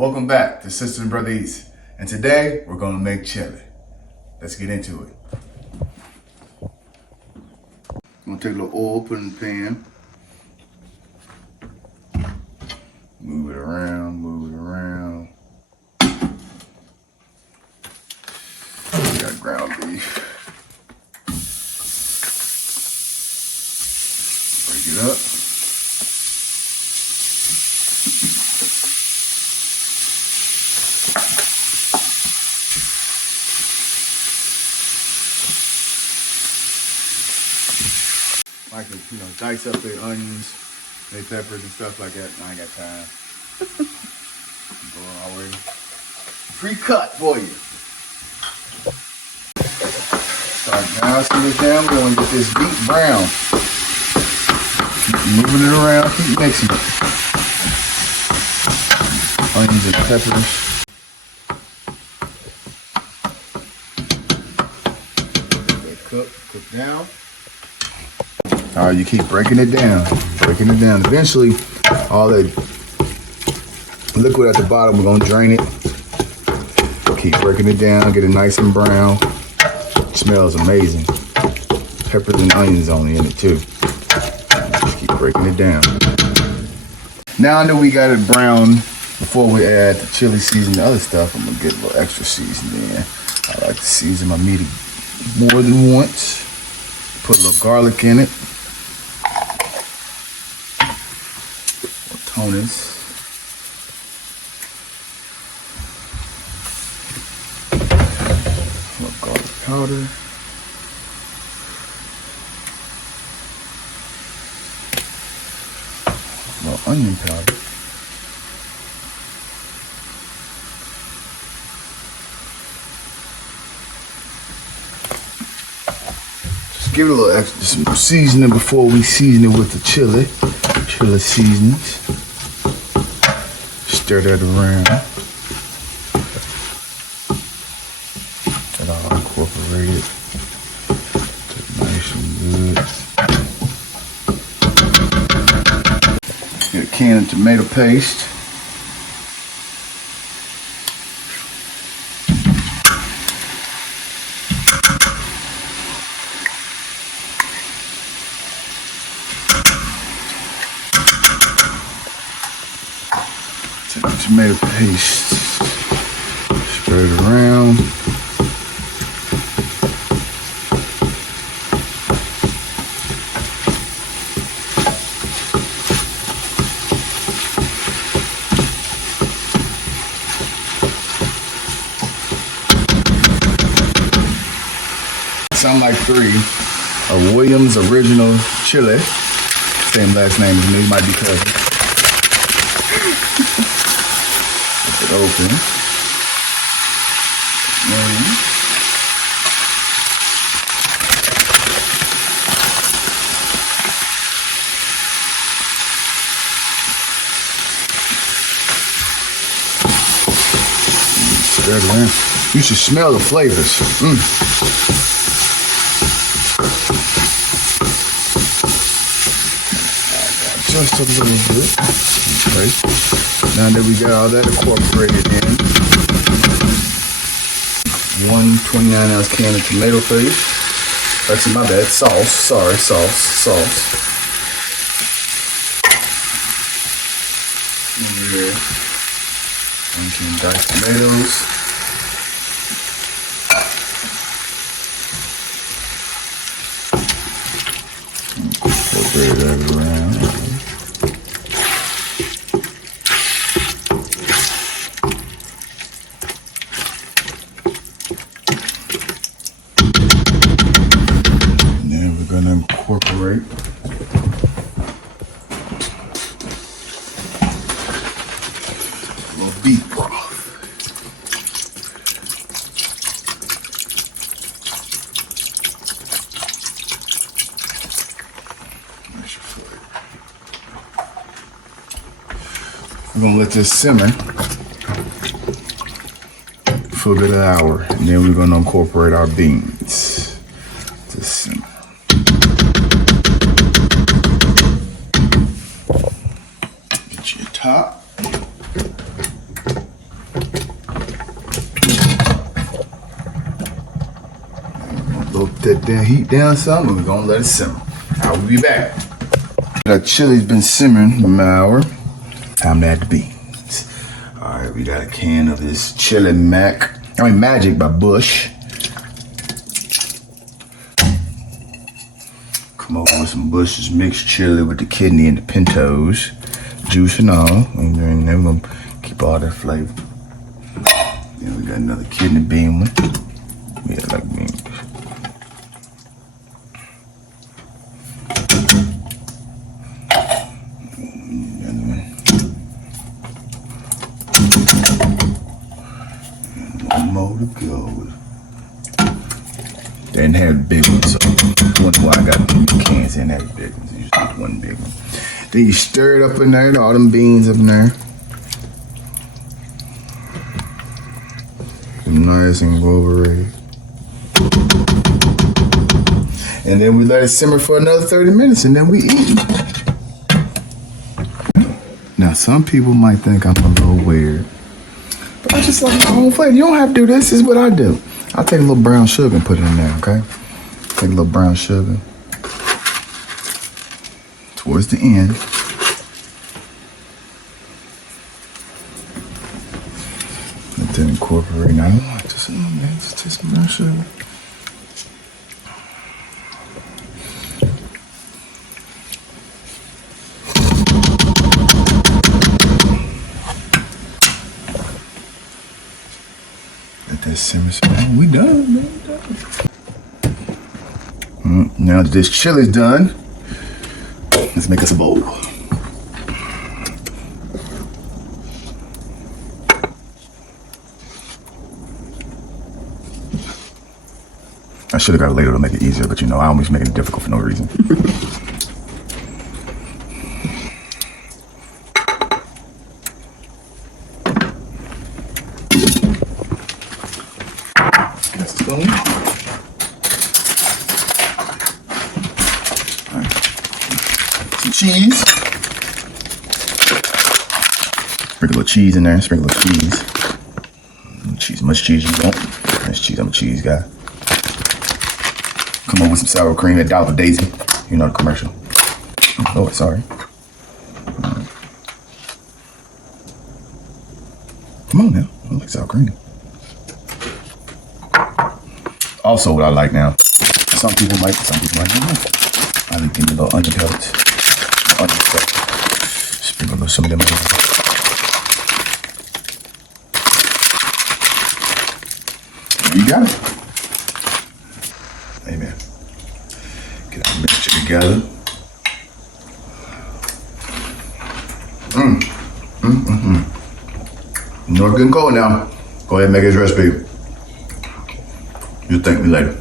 Welcome back to Sister and Brother Eats. And today we're gonna make chili. Let's get into it. I'm gonna take a little oil, put it in the pan. Move it around, move it around. We got ground beef. Break it up. I can, dice up their onions, their peppers and stuff like that. I ain't got time. Going already pre-cut for you. Start now, see this down. We're gonna get this deep brown. Keep moving it around, keep mixing it. Onions and peppers. Let it cook down. All right, you keep breaking it down. Eventually, all that liquid at the bottom, we're gonna drain it. Keep breaking it down, get it nice and brown. It smells amazing. Peppers and onions only in it too. Just keep breaking it down. Now that we got it brown, before we add the chili seasoning and other stuff, I'm gonna get a little extra seasoning in. I like to season my meat more than once. Put a little garlic in it. Tonus. A little garlic powder. A little onion powder. Give it a little extra, some seasoning before we season it with the chili seasonings. Stir that around. Get it all incorporated. Get nice and good. Get a can of tomato paste. Take the tomato paste, spread it around. Sound like three. A Williams original chili. Same last name as me, might be cousin. It open. Stir it around. You should smell the flavors. Just a little bit. Okay. Now that we got all that incorporated in, 1 29-ounce can of tomato paste. That's my bad. Sauce. Sorry, sauce. Over here. And some diced tomatoes. Incorporate that around. Incorporate a little beef broth. We're gonna let this simmer for a good hour, and then we're gonna incorporate our beans to simmer. Get your top. that heat down some, and we're gonna let it simmer. I will be back. Our chili's been simmering an hour. Time to add the beans. All right, we got a can of this chili magic by Bush. Come over with some Bush's mixed chili with the kidney and the pintos, juice and all. And then we're gonna keep all that flavor. Then we got another kidney bean one. Yeah, like beans. Another one. And one more to go. They didn't have the big ones, so wonder why I got the cans and have the big ones. You just need one big one. Then you stir it up in there, all them beans up in there. Nice and over. And then we let it simmer for another 30 minutes and then we eat. Now some people might think I'm a little weird, but I just like my own flavor. You don't have to do this. This is what I do. I'll take a little brown sugar and put it in there, okay? Take a little brown sugar. Towards the end. Let that incorporate. Now, I don't like this. Just take some brown sugar. Let that simmer some. We done, man. Now that this chili's done, let's make us a bowl. I should have got a ladle to make it easier, but you know, I always make it difficult for no reason. Let's go. Right. Some cheese. Sprinkle a little cheese in there. Sprinkle a little cheese. Cheese, much cheese you want. Nice cheese. I'm a cheese guy. Come on with some sour cream at Dollar Daisy. You know the commercial. Oh, sorry. Come on now. I like sour cream. Also, what I like now, some people might not. I like give me a little onion pellets. Onion stuff. Sprinkle a little some of them in. There you got it. Amen. Get our mixture together. You know it's getting cold now. Go ahead and make this recipe. You'll thank me later.